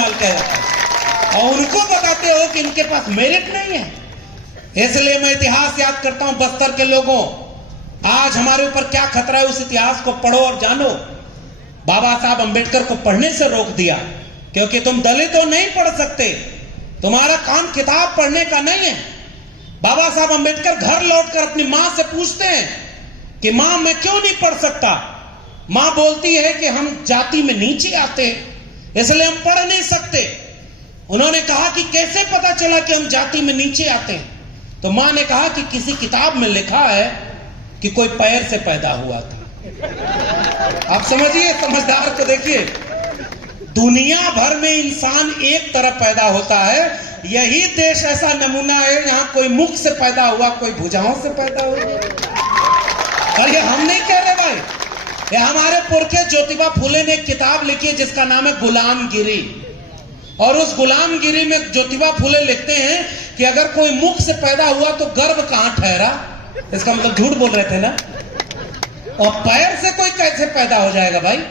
इस्तेमाल किया जाता है और उनको बताते हो कि इनके पास मेरिट नहीं है। इसलिए मैं इतिहास याद करता हूं बस्तर के लोगों, आज हमारे ऊपर क्या खतरा है उस इतिहास को पढ़ो और जानो। बाबा साहब अंबेडकर को पढ़ने से रोक दिया क्योंकि तुम दलित हो, नहीं पढ़ सकते, तुम्हारा काम किताब पढ़ने का नहीं है। बाबा साहब अंबेडकर घर लौटकर अपनी मां से पूछते हैं कि मां मैं क्यों नहीं पढ़ सकता। मां बोलती है कि हम जाति में नीचे आते हैं इसलिए हम पढ़ नहीं सकते। उन्होंने कहा कि कैसे पता चला कि हम जाति में नीचे आते हैं। तो मां ने कहा कि किसी किताब में लिखा है कि कोई पैर से पैदा हुआ था। आप समझिए, समझदार को देखिए, दुनिया भर में इंसान एक तरफ पैदा होता है, यही देश ऐसा नमूना है यहां कोई मुख से पैदा हुआ, कोई भुजाओं से पैदा हुआ। और ये हम नहीं कह रहे भाई, ये हमारे पुरखे ज्योतिबा फुले ने एक किताब लिखी है जिसका नाम है गुलामगिरी। और उस गुलामगिरी में ज्योतिबा फुले लिखते हैं कि अगर कोई मुख से पैदा हुआ तो गर्भ कहां ठहरा, इसका मतलब झूठ बोल रहे थे ना। और पैर से कोई कैसे पैदा हो जाएगा भाई?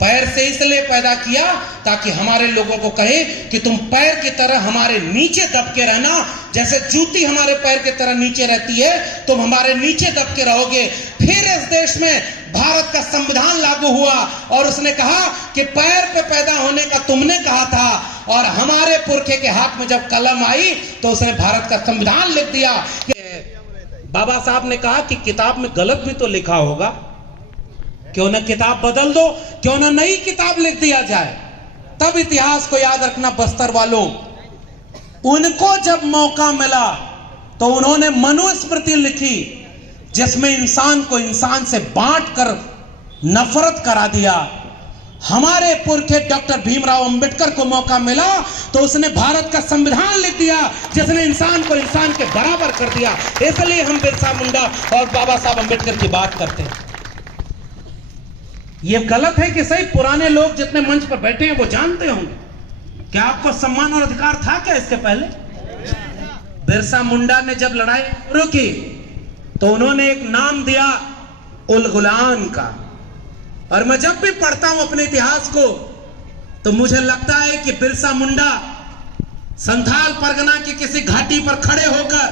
पैर से इसलिए पैदा किया ताकि हमारे लोगों को कहे कि तुम पैर की तरह हमारे नीचे दब के रहना, जैसे जूती हमारे पैर की तरह नीचे रहती है, तुम हमारे नीचे दब के रहोगे। फिर इस देश में भारत का संविधान लागू हुआ और उसने कहा कि पैर पे पैदा होने का तुमने कहा था, और हमारे पुरखे के हाथ में जब कलम आई तो उसने भारत का संविधान लिख दिया। बाबा साहब ने कहा कि किताब में गलत भी तो लिखा होगा, क्यों ना किताब बदल दो, क्यों ना नई किताब लिख दिया जाए। तब इतिहास को याद रखना बस्तर वालों, उनको जब मौका मिला तो उन्होंने मनुस्मृति लिखी जिसमें इंसान को इंसान से बांट कर नफरत करा दिया। हमारे पुरखे डॉक्टर भीमराव अंबेडकर को मौका मिला तो उसने भारत का संविधान लिख दिया जिसने इंसान को इंसान के बराबर कर दिया। इसलिए हम बिरसा मुंडा और बाबा साहब अंबेडकर की बात करते हैं। यह गलत है कि सही पुराने लोग जितने मंच पर बैठे हैं वो जानते होंगे। क्या आपको सम्मान और अधिकार था क्या इसके पहले? बिरसा मुंडा ने जब लड़ाई शुरू की तो उन्होंने एक नाम दिया उल गुलान का। और मैं जब भी पढ़ता हूं अपने इतिहास को तो मुझे लगता है कि बिरसा मुंडा संथाल परगना की किसी घाटी पर खड़े होकर,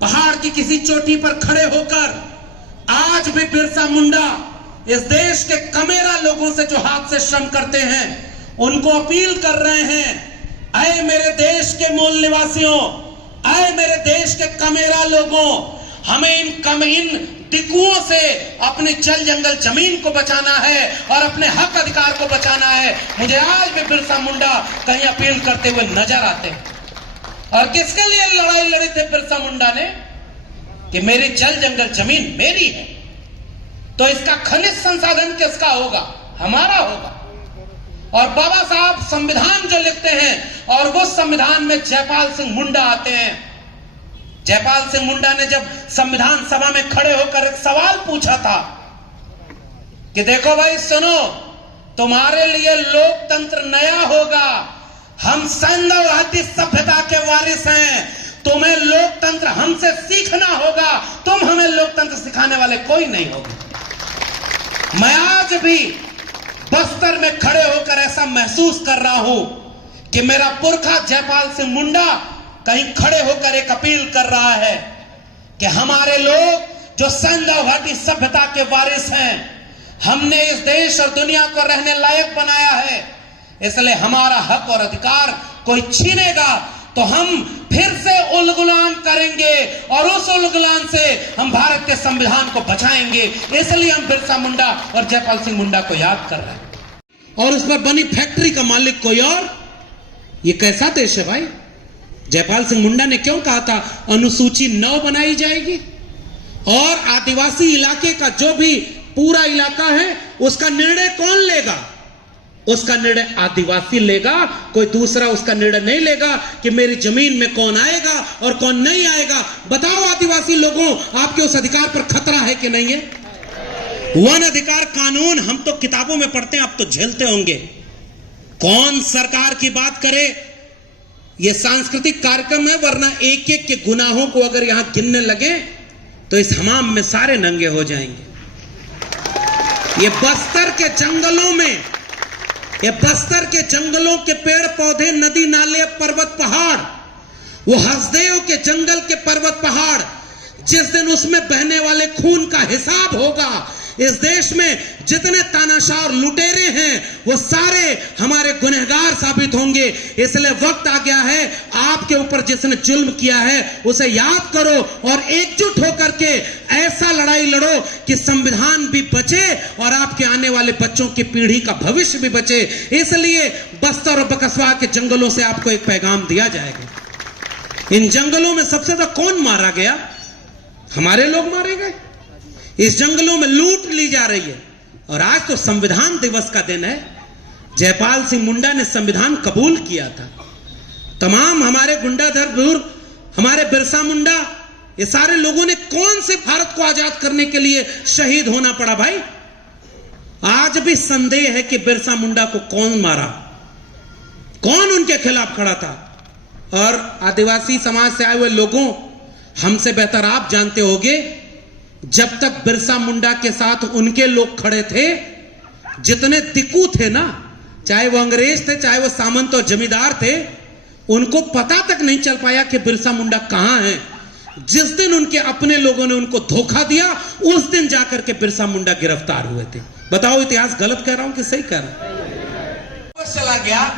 पहाड़ की किसी चोटी पर खड़े होकर, आज भी बिरसा मुंडा इस देश के कमेरा लोगों से जो हाथ से श्रम करते हैं उनको अपील कर रहे हैं, आए मेरे देश के मूल निवासियों, आए मेरे देश के कमेरा लोगों, हमें इन टिकुओं से अपनी जल जंगल जमीन को बचाना है और अपने हक अधिकार को बचाना है। मुझे आज भी बिरसा मुंडा कहीं अपील करते हुए नजर आते हैं। और किसके लिए लड़ाई लड़ी थे बिरसा मुंडा ने? कि मेरी जल जंगल जमीन मेरी है, तो इसका खनिज संसाधन किसका होगा? हमारा होगा। और बाबा साहब संविधान जो लिखते हैं और वो संविधान में जयपाल सिंह मुंडा आते हैं। जयपाल सिंह मुंडा ने जब संविधान सभा में खड़े होकर एक सवाल पूछा था कि देखो भाई सुनो, तुम्हारे लिए लोकतंत्र नया होगा, हम संघवादी सभ्यता के वारिस हैं, तुम्हें लोकतंत्र हमसे सीखना होगा, तुम हमें लोकतंत्र सिखाने वाले कोई नहीं होगे। मैं आज भी बस्तर में खड़े होकर ऐसा महसूस कर रहा हूं कि मेरा पुरखा जयपाल सिंह मुंडा कहीं खड़े होकर एक अपील कर रहा है कि हमारे लोग जो संघवादी सभ्यता के वारिस हैं, हमने इस देश और दुनिया को रहने लायक बनाया है, इसलिए हमारा हक और अधिकार कोई छीनेगा तो हम फिर से उलगुलान करेंगे और उस उलगुलान से हम भारत के संविधान को बचाएंगे। इसलिए हम बिरसा मुंडा और जयपाल सिंह मुंडा को याद कर रहे हैं। और उस पर बनी फैक्ट्री का मालिक कोई और। ये कैसा देश है भाई? जयपाल सिंह मुंडा ने क्यों कहा था अनुसूची 9 बनाई जाएगी और आदिवासी इलाके का जो भी पूरा इलाका है उसका निर्णय कौन लेगा? उसका निर्णय आदिवासी लेगा, कोई दूसरा उसका निर्णय नहीं लेगा कि मेरी जमीन में कौन आएगा और कौन नहीं आएगा। बताओ आदिवासी लोगों, आपके उस अधिकार पर खतरा है कि नहीं है? वन अधिकार कानून हम तो किताबों में पढ़ते हैं, आप तो झेलते होंगे। कौन सरकार की बात करे? यह सांस्कृतिक कार्यक्रम है, वरना एक एक के गुनाहों को अगर यहां गिनने लगे तो इस हमाम में सारे नंगे हो जाएंगे। ये बस्तर के जंगलों में ये बस्तर के जंगलों के पेड़ पौधे, नदी नाले, पर्वत पहाड़, वो हसदेव के जंगल के पर्वत पहाड़, जिस दिन उसमें बहने वाले खून का हिसाब होगा, इस देश में जितने तानाशाह और लुटेरे हैं वो सारे हमारे गुनहगार साबित होंगे। इसलिए वक्त आ गया है, आपके ऊपर जिसने जुल्म किया है उसे याद करो और एकजुट होकर के ऐसा लड़ाई लड़ो कि संविधान भी बचे और आपके आने वाले बच्चों की पीढ़ी का भविष्य भी बचे। इसलिए बस्तर और बकसवा के जंगलों से आपको एक पैगाम दिया जाएगा। इन जंगलों में सबसे ज्यादा कौन मारा गया? हमारे लोग मारे गए। इस जंगलों में लूट ली जा रही है। और आज तो संविधान दिवस का दिन है। जयपाल सिंह मुंडा ने संविधान कबूल किया था। तमाम हमारे गुंडाधर बुजुर्ग, हमारे बिरसा मुंडा, ये सारे लोगों ने कौन से भारत को आजाद करने के लिए शहीद होना पड़ा भाई? आज भी संदेह है कि बिरसा मुंडा को कौन मारा, कौन उनके खिलाफ खड़ा था। और आदिवासी समाज से आए हुए लोगों, हमसे बेहतर आप जानते होंगे, जब तक बिरसा मुंडा के साथ उनके लोग खड़े थे, जितने दिक्कू थे ना, चाहे वो अंग्रेज थे चाहे वो सामंत और जमींदार थे, उनको पता तक नहीं चल पाया कि बिरसा मुंडा कहां है। जिस दिन उनके अपने लोगों ने उनको धोखा दिया, उस दिन जाकर के बिरसा मुंडा गिरफ्तार हुए थे। बताओ इतिहास गलत कह रहा हूं कि सही कह रहा हूं? चला गया,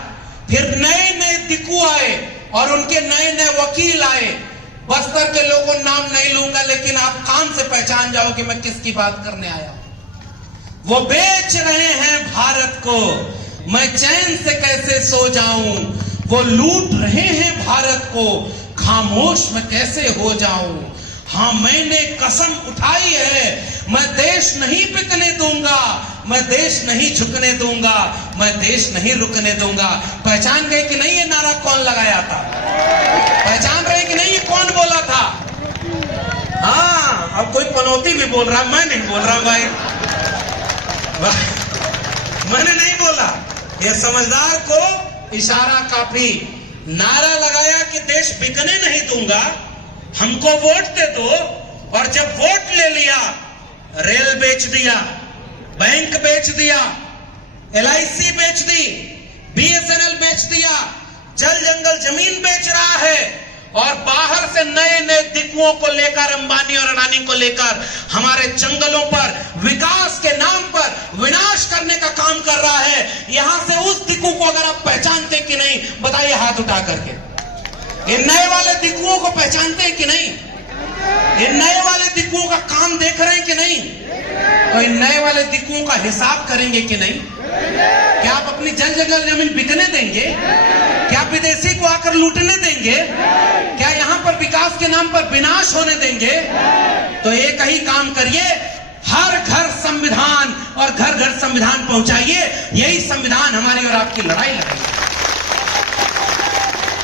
फिर नए नए दिक्कू आए और उनके नए नए वकील आए। बस्तर के लोगों नाम नहीं लूंगा, लेकिन आप काम से पहचान जाओ कि मैं किसकी बात करने आया हूं। वो बेच रहे हैं भारत को, मैं चैन से कैसे सो जाऊं। वो लूट रहे हैं भारत को, खामोश मैं कैसे हो जाऊं। हां, मैंने कसम उठाई है, मैं देश नहीं बिकने दूंगा, मैं देश नहीं झुकने दूंगा, मैं देश नहीं रुकने दूंगा। पहचान गए कि नहीं ये नारा कौन लगाया था? पहचान रहे कि नहीं ये कौन बोला था? हाँ, अब कोई पनौती भी बोल रहा, मैं नहीं बोल रहा भाई, मैंने नहीं बोला। ये समझदार को इशारा काफी। नारा लगाया कि देश बिकने नहीं दूंगा, हमको वोट दे दो। और जब वोट ले लिया, रेल बेच दिया, बैंक बेच दिया, LIC बेच दी, BSNL बेच दिया, जल जंगल जमीन बेच रहा है और बाहर से नए नए दिक्कुओं को लेकर, अंबानी और अडानी को लेकर हमारे जंगलों पर विकास के नाम पर विनाश करने का काम कर रहा है। यहां से उस दिक्कू को अगर आप पहचानते कि नहीं, बताइए हाथ उठा करके। ये नए वाले दिक्कुओं को पहचानते हैं कि नहीं? ये नए वाले दिक्कुओं का काम देख रहे हैं कि नहीं? तो इन नए वाले दिक्कुओं का हिसाब करेंगे कि नहीं? क्या आप अपनी जल जंगल जमीन बिकने देंगे? क्या विदेशी को आकर लूटने देंगे? क्या यहां पर विकास के नाम पर विनाश होने देंगे? तो एक ही काम करिए, हर घर संविधान और घर घर संविधान पहुंचाइए। यही संविधान हमारी और आपकी लड़ाई लड़ेगी।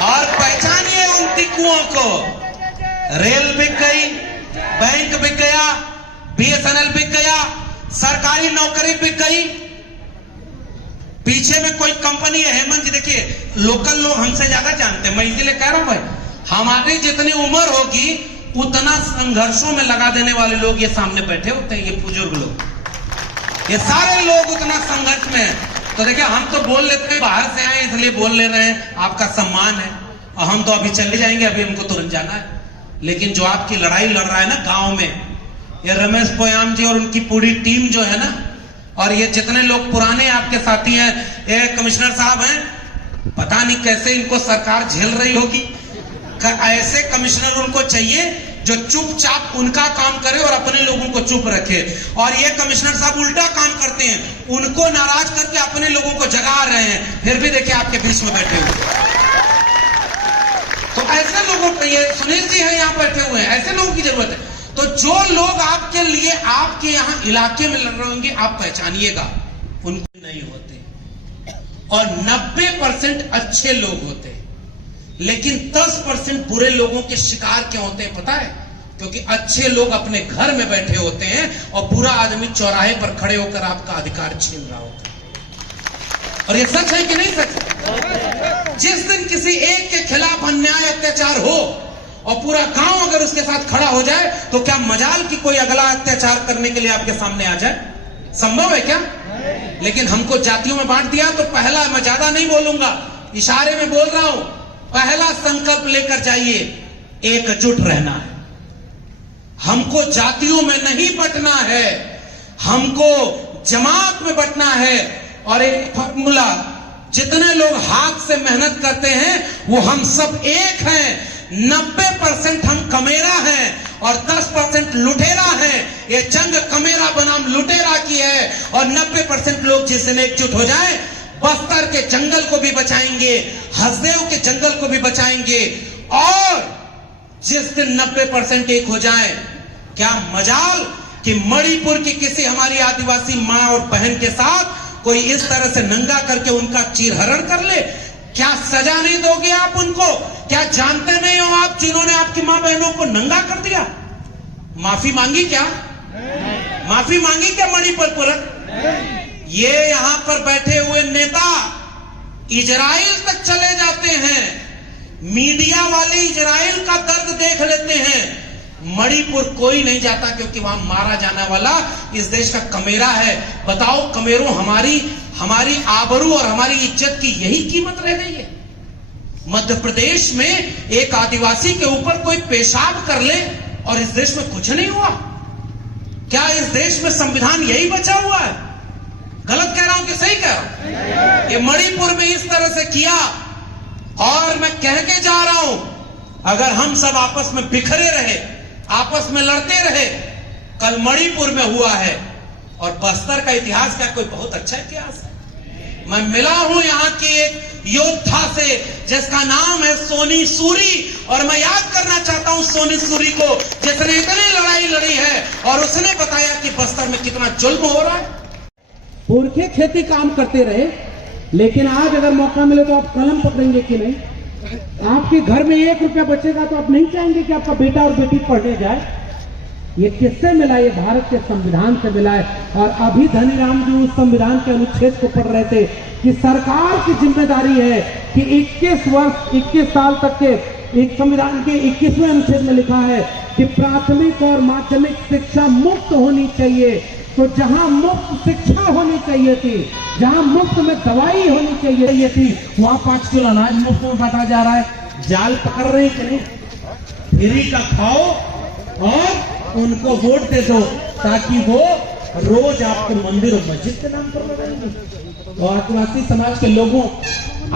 और पहचानिए उन दिक्कुओं को। रेल बिक गई, बैंक बिक गया, BSNL बिक गया, सरकारी नौकरी बिक गई। पीछे में कोई कंपनी है, हेमंत जी, देखिए लोकल लोग हमसे ज्यादा जानते हैं, मैं इसीलिए कह रहा हूं भाई, हमारी जितनी उम्र होगी उतना संघर्षों में लगा देने वाले लोग ये सामने बैठे होते हैं, ये बुजुर्ग लोग, ये सारे लोग उतना संघर्ष में है। तो देखिए, हम तो बोल लेते हैं, बाहर से आए इसलिए बोल ले रहे हैं, आपका सम्मान है, और हम तो अभी चले जाएंगे, अभी हमको तुरंत जाना है। लेकिन जो आपकी लड़ाई लड़ रहा है ना गांव में, ये रमेश पोयाम जी और उनकी पूरी टीम जो है ना, और ये जितने लोग पुराने आपके साथी हैं, ये कमिश्नर साहब हैं, पता नहीं कैसे इनको सरकार झेल रही होगी। ऐसे कमिश्नर उनको चाहिए जो चुपचाप उनका काम करे और अपने लोगों को चुप रखे। और ये कमिश्नर साहब उल्टा काम करते हैं, उनको नाराज करके अपने लोगों को जगा रहे हैं, फिर भी देखिए आपके बीच में बैठे हुए। तो ऐसे लोगों को, ये सुनील जी हैं यहाँ बैठे हुए हैं, ऐसे लोगों की जरूरत है। तो जो लोग आपके लिए आपके यहाँ इलाके में लड़ रहे होंगे, आप पहचानिएगा, उनको नहीं होते। और 90% अच्छे लोग होते हैं, लेकिन 10% बुरे लोगों के शिकार क्यों होते हैं पता है? क्योंकि अच्छे लोग अपने घर में बैठे होते हैं और बुरा आदमी चौराहे पर खड़े होकर आपका अधिकार छीन रहा होता है। और ये सच है कि नहीं सच? जिस दिन किसी एक के खिलाफ अन्याय अत्याचार हो और पूरा गांव अगर उसके साथ खड़ा हो जाए, तो क्या मजाल कि कोई अगला अत्याचार करने के लिए आपके सामने आ जाए? संभव है क्या? लेकिन हमको जातियों में बांट दिया। तो पहला, मैं ज्यादा नहीं बोलूंगा, इशारे में बोल रहा हूं, पहला संकल्प लेकर जाइए, एकजुट रहना है। हमको जातियों में नहीं बंटना है, हमको जमात में बंटना है। और एक फॉर्मूला, जितने लोग हाथ से मेहनत करते हैं वो हम सब एक हैं। 90% हम कमेरा हैं और 10% लुटेरा हैं। ये जंग कमेरा बनाम लुटेरा की है। और 90% लोग जिस दिन एकजुट हो जाएं, बस्तर के जंगल को भी बचाएंगे, हसदेव के जंगल को भी बचाएंगे। और जिस दिन 90% एक हो जाएं, क्या मजाल कि मणिपुर की किसी हमारी आदिवासी मां और बहन के साथ कोई इस तरह से नंगा करके उनका चीरहरण कर ले। क्या सजा नहीं दोगे आप उनको? क्या जानते नहीं हो आप, जिन्होंने आपकी मां बहनों को नंगा कर दिया? माफी मांगी क्या? माफी मांगी क्या मणिपुर पर? ये यहां पर बैठे हुए नेता इजराइल तक चले जाते हैं, मीडिया वाले इजराइल का दर्द देख लेते हैं। मणिपुर कोई नहीं जाता, क्योंकि वहां मारा जाने वाला इस देश का कमेरा है। बताओ, कमेरों हमारी आबरू और हमारी इज्जत की यही कीमत रह गई है? मध्य प्रदेश में एक आदिवासी के ऊपर कोई पेशाब कर ले और इस देश में कुछ नहीं हुआ? क्या इस देश में संविधान यही बचा हुआ है? गलत कह रहा हूं कि सही कह रहा हूं? ये मणिपुर में इस तरह से किया। और मैं कह के जा रहा हूं, अगर हम सब आपस में बिखरे रहे, आपस में लड़ते रहे, कल मणिपुर में हुआ है। और बस्तर का इतिहास क्या कोई बहुत अच्छा इतिहास है? मैं मिला हूं यहां की एक योद्धा से जिसका नाम है सोनी सूरी, और मैं याद करना चाहता हूं सोनी सूरी को, जिसने इतनी लड़ाई लड़ी है और उसने बताया कि बस्तर में कितना जुल्म हो रहा है। पुरखे खेती काम करते रहे, लेकिन आज अगर मौका मिले तो आप कलम पकड़ेंगे कि नहीं? आपके घर में 1 रुपया बचेगा तो आप नहीं चाहेंगे कि आपका बेटा और बेटी पढ़ने जाए? ये किससे मिला? ये भारत के संविधान से मिला है। और अभी धनीराम जी उस संविधान के अनुच्छेद को पढ़ रहे थे कि सरकार की जिम्मेदारी है कि 21 साल तक के, एक संविधान के 21वें अनुच्छेद में लिखा है कि प्राथमिक और माध्यमिक शिक्षा मुफ्त होनी चाहिए। तो जहां मुफ्त शिक्षा होनी चाहिए थी, जहां मुफ्त में दवाई होनी चाहिए थी, वहां 5 किलो अनाज मुफ्त में बांटा जा रहा है। जाल पकड़ रहे हैं कि नहीं? फ्री का खाओ और उनको वोट दे दो, ताकि वो रोज आपको मंदिर और मस्जिद के नाम पर लगाएंगे। और आदिवासी समाज के लोगों,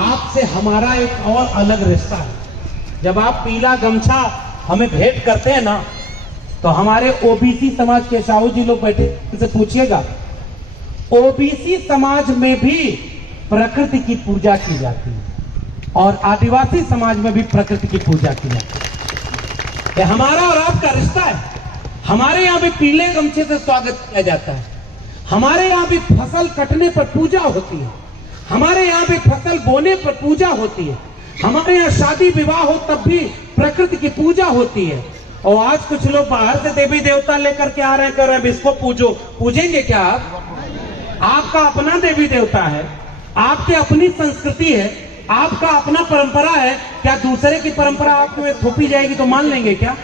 आपसे हमारा एक और अलग रिश्ता है। जब आप पीला गमछा हमें भेंट करते हैं ना, तो हमारे ओबीसी समाज के साहू जी लोग बैठे, उनसे पूछिएगा, ओबीसी समाज में भी प्रकृति की पूजा की जाती है और आदिवासी समाज में भी प्रकृति की पूजा की जाती है। ये हमारा और आपका रिश्ता है। हमारे यहाँ भी पीले गमछे से स्वागत किया जाता है, हमारे यहाँ भी फसल कटने पर पूजा होती है, हमारे यहाँ भी फसल बोने पर पूजा होती है, हमारे यहाँ शादी विवाह हो तब भी प्रकृति की पूजा होती है। और आज कुछ लोग बाहर से देवी देवता लेकर के आ रहे हैं, कर रहे हैं इसको पूजो। पूजेंगे क्या आप? आपका अपना देवी देवता है, आपकी अपनी संस्कृति है, आपका अपना परंपरा है। क्या दूसरे की परंपरा आपको थोपी जाएगी तो मान लेंगे क्या?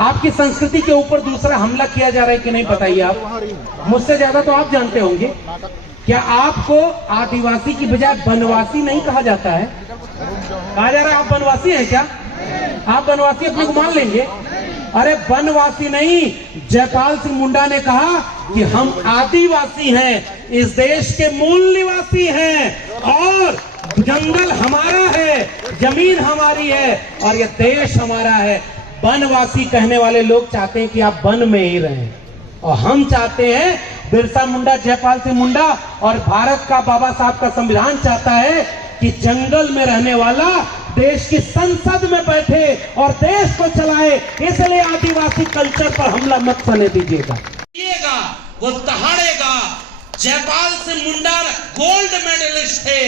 आपकी संस्कृति के ऊपर दूसरा हमला किया जा रहा है कि नहीं, बताइए आप। मुझसे ज्यादा तो आप जानते होंगे। क्या आपको आदिवासी की बजाय वनवासी नहीं कहा जाता है? कहा जा रहा है आप वनवासी हैं क्या? आप वनवासी अपने को मान लेंगे? अरे वनवासी नहीं, जयपाल सिंह मुंडा ने कहा कि हम आदिवासी हैं, इस देश के मूल निवासी हैं, और जंगल हमारा है, जमीन हमारी है, और यह देश हमारा है। वनवासी कहने वाले लोग चाहते हैं कि आप वन में ही रहें, और हम चाहते हैं, बिरसा मुंडा, जयपाल सिंह मुंडा और भारत का बाबा साहब का संविधान चाहता है कि जंगल में रहने वाला देश की संसद में बैठे और देश को चलाए। इसलिए आदिवासी कल्चर पर हमला मत करने दीजिएगा। वो दहाड़ेगा। जयपाल सिंह मुंडा गोल्ड मेडलिस्ट थे,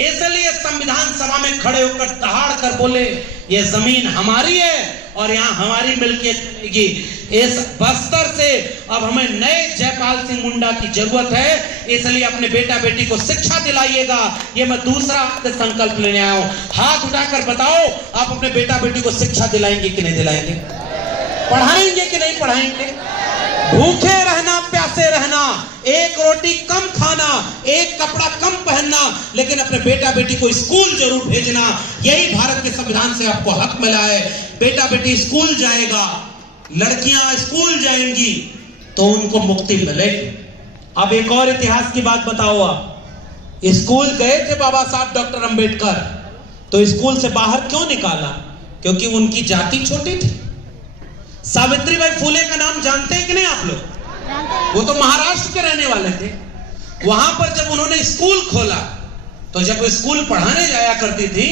इसलिए संविधान सभा में खड़े होकर दहाड़ कर बोले ये जमीन हमारी है और यहाँ हमारी मिल्कियत चलेगी। इस बस्तर से अब हमें नए जयपाल सिंह मुंडा की जरूरत है, इसलिए अपने बेटा बेटी को शिक्षा दिलाइएगा। ये मैं दूसरा संकल्प लेने आया हूं। हाथ उठाकर बताओ, आप अपने बेटा बेटी को शिक्षा दिलाएंगे कि नहीं दिलाएंगे? पढ़ाएंगे कि नहीं पढ़ाएंगे? भूखे रहना, प्यासे प्यासे रहना, एक रोटी कम खाना, एक कपड़ा कम पहनना, लेकिन अपने बेटा बेटी को स्कूल जरूर भेजना। यही भारत के संविधान से आपको हक मिला है। बेटा बेटी स्कूल जाएगा, लड़कियां स्कूल जाएंगी तो उनको मुक्ति मिलेगी। अब एक और इतिहास की बात बताओ। आप स्कूल गए थे बाबा साहब डॉक्टर अंबेडकर, तो स्कूल से बाहर क्यों निकाला? क्योंकि उनकी जाति छोटी थी। सावित्रीबाई फुले का नाम जानते हैं कि नहीं आप लोग? वो तो महाराष्ट्र के रहने वाले थे। वहां पर जब उन्होंने स्कूल खोला, तो जब वो स्कूल पढ़ाने जाया करती थी,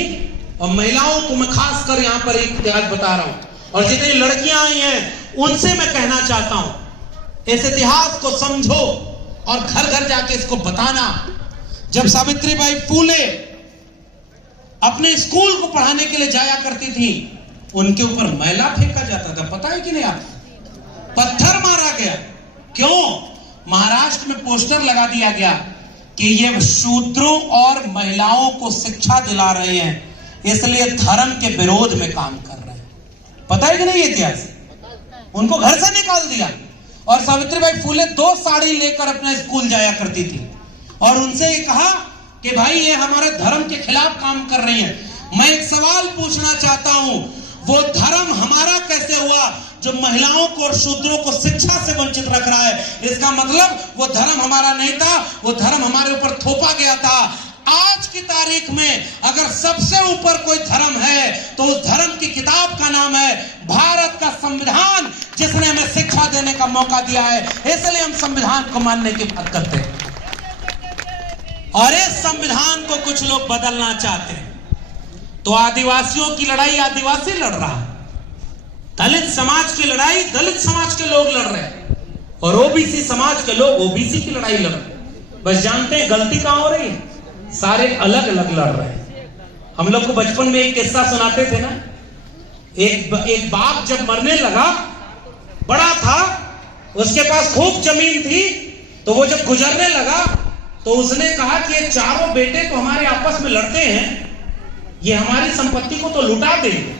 और महिलाओं को मैं खास कर यहां पर एक इतिहास बता रहा हूं, और जितनी लड़कियां आई हैं उनसे मैं कहना चाहता हूं, इस इतिहास को समझो और घर घर जाके इसको बताना। जब सावित्रीबाई फुले अपने स्कूल को पढ़ाने के लिए जाया करती थी, उनके ऊपर मैला फेंका जाता था, पता है कि नहीं आपको? पत्थर मारा गया। क्यों? महाराष्ट्र में पोस्टर लगा दिया गया कि ये शूद्रों और महिलाओं को शिक्षा दिला रहे हैं, इसलिए धर्म के विरोध में काम कर रहे हैं। पता है कि नहीं ये इतिहास? उनको घर से निकाल दिया। और सावित्रीबाई फुले 2 साड़ी लेकर अपने स्कूल जाया करती थी, और उनसे ये कहा कि भाई ये हमारे धर्म के खिलाफ काम कर रही हैं। मैं एक सवाल पूछना चाहता हूं, वो धर्म हमारा कैसे हुआ जो महिलाओं को और शूद्रों को शिक्षा से वंचित रख रहा है? इसका मतलब वो धर्म हमारा नहीं था, वो धर्म हमारे ऊपर थोपा गया था। आज की तारीख में अगर सबसे ऊपर कोई धर्म है तो उस धर्म की किताब का नाम है भारत का संविधान, जिसने हमें शिक्षा देने का मौका दिया है। इसलिए हम संविधान को मानने की बात करते हैं। और इस संविधान को कुछ लोग बदलना चाहते हैं। तो आदिवासियों की लड़ाई आदिवासी लड़ रहा है, दलित समाज की लड़ाई दलित समाज के लोग लड़ रहे हैं, और ओबीसी समाज के लोग ओबीसी की लड़ाई लड़ रहे हैं। बस जानते हैं गलती कहां हो रही है? सारे अलग अलग लड़ रहे हैं। हम लोग को बचपन में एक किस्सा सुनाते थे ना, एक बाप जब मरने लगा, बड़ा था, उसके पास खूब जमीन थी, तो वो जब गुजरने लगा तो उसने कहा कि ये चारों बेटे तो हमारे आपस में लड़ते हैं, ये हमारी संपत्ति को तो लुटा देंगे।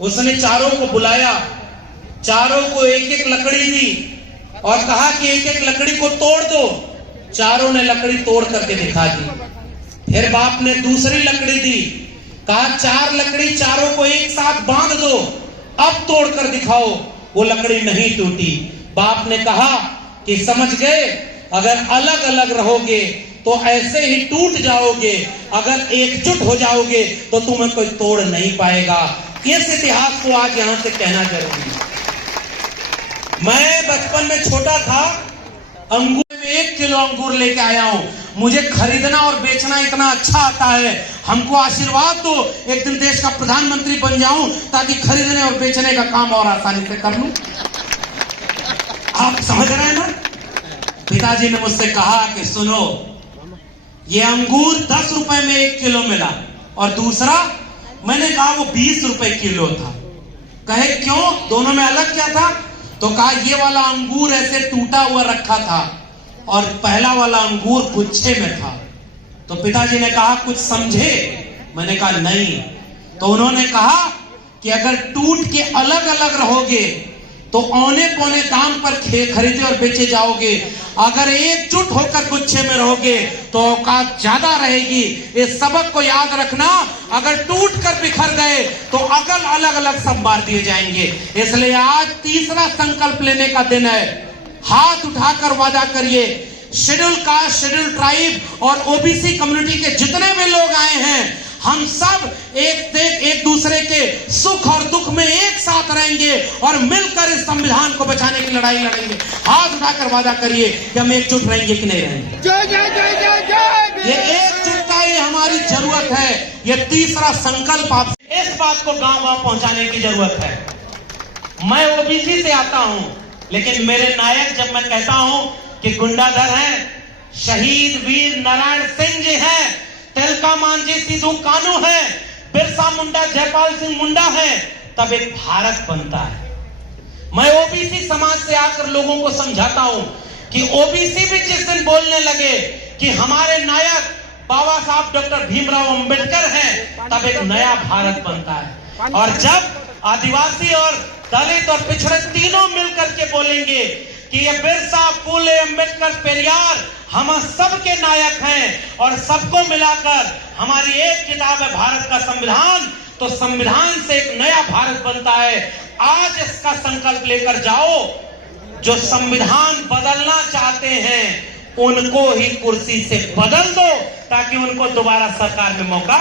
उसने चारों को बुलाया, चारों को एक एक लकड़ी दी और कहा कि एक एक लकड़ी को तोड़ दो। चारों ने लकड़ी तोड़ करके दिखा दी। फिर बाप ने दूसरी लकड़ी दी, कहा 4 लकड़ी चारों को एक साथ बांध दो, अब तोड़ कर दिखाओ। वो लकड़ी नहीं टूटी। बाप ने कहा कि समझ गए, अगर अलग अलग रहोगे तो ऐसे ही टूट जाओगे, अगर एकजुट हो जाओगे तो तुम्हें कोई तोड़ नहीं पाएगा। इस इतिहास को आज यहां से कहना जरूरी है। मैं बचपन में छोटा था, अंगूर में 1 किलो अंगूर लेके आया हूं। मुझे खरीदना और बेचना इतना अच्छा आता है, हमको आशीर्वाद दो, एक दिन देश का प्रधानमंत्री बन जाऊं ताकि खरीदने और बेचने का काम और आसानी से कर लूं। आप समझ रहे हैं ना? पिताजी ने मुझसे कहा कि सुनो, ये अंगूर 10 रुपए में 1 किलो मिला, और दूसरा, मैंने कहा वो 20 रुपए किलो था। कहे क्यों, दोनों में अलग क्या था? तो कहा ये वाला अंगूर ऐसे टूटा हुआ रखा था और पहला वाला अंगूर गुच्छे में था। तो पिताजी ने कहा कुछ समझे? मैंने कहा नहीं। तो उन्होंने कहा कि अगर टूट के अलग अलग रहोगे तो औने पौने दाम पर खरीदे और बेचे जाओगे, अगर एकजुट होकर गुच्छे में रहोगे तो औकात ज्यादा रहेगी। इस सबक को याद रखना, अगर टूट कर बिखर गए तो अगल अलग अलग सब मार दिए जाएंगे। इसलिए आज तीसरा संकल्प लेने का दिन है। हाथ उठाकर वादा करिए, शेड्यूल कास्ट, शेड्यूल ट्राइब और ओबीसी कम्युनिटी के जितने भी लोग आए हैं, हम सब एक दूसरे के सुख और दुख में एक साथ रहेंगे और मिलकर इस संविधान को बचाने की लड़ाई लड़ेंगे। हाथ उठाकर वादा करिए कि हम एकजुट रहेंगे कि नहीं रहेंगे। जय जय जय जय जय। ये एकजुटता ही हमारी जरूरत है। ये तीसरा संकल्प आप इस बात को गांव-गांव पहुंचाने की जरूरत है। मैं ओबीसी से आता हूं, लेकिन मेरे नायक जब मैं कहता हूं कि गुंडाधर हैं, शहीद वीर नारायण सिंह जी हैं, तिलका मांझी सिद्धू कानू है, बिरसा मुंडा जयपाल सिंह मुंडा है, तब एक भारत बनता है। मैं ओबीसी समाज से आकर लोगों को समझाता हूं कि ओबीसी भी जिस दिन बोलने लगे कि हमारे नायक बाबा साहब डॉक्टर भीमराव अंबेडकर हैं, तब एक नया भारत बनता है। और जब आदिवासी और दलित और पिछड़े तीनों मिलकर के बोलेंगे कि ये बिरसा, फूले, अंबेडकर, पेरियार हम सबके नायक हैं और सबको मिलाकर हमारी एक किताब है भारत का संविधान। तो संविधान से एक नया भारत बनता है। आज इसका संकल्प लेकर जाओ, जो संविधान बदलना चाहते हैं उनको ही कुर्सी से बदल दो ताकि उनको दोबारा सरकार में मौका।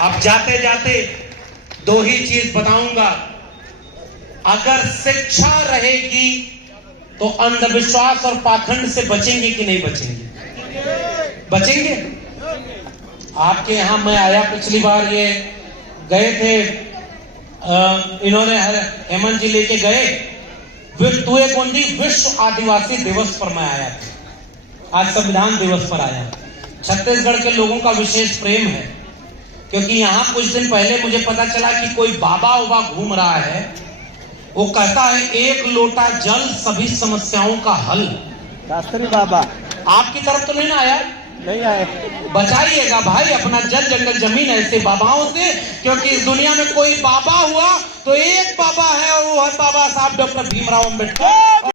अब जाते जाते दो ही चीज बताऊंगा। अगर शिक्षा रहेगी तो अंधविश्वास और पाखंड से बचेंगे कि नहीं बचेंगे? बचेंगे। आपके यहां मैं आया पिछली बार, ये गए थे, इन्होंने हेमंत जी लेके गए तुएकोंडी विश्व आदिवासी दिवस पर मैं आया था। आज संविधान दिवस पर आया। छत्तीसगढ़ के लोगों का विशेष प्रेम है, क्योंकि यहां कुछ दिन पहले मुझे पता चला कि कोई बाबा उबा घूम रहा है। वो कहता है एक लोटा जल सभी समस्याओं का हल। शास्त्री बाबा आपकी तरफ तो नहीं ना आया? नहीं आए। बचाइएगा भाई अपना जल जंगल जमीन ऐसे बाबाओं से, क्योंकि इस दुनिया में कोई बाबा हुआ तो एक बाबा है और वो है बाबा साहब डॉक्टर भीमराव अम्बेडकर।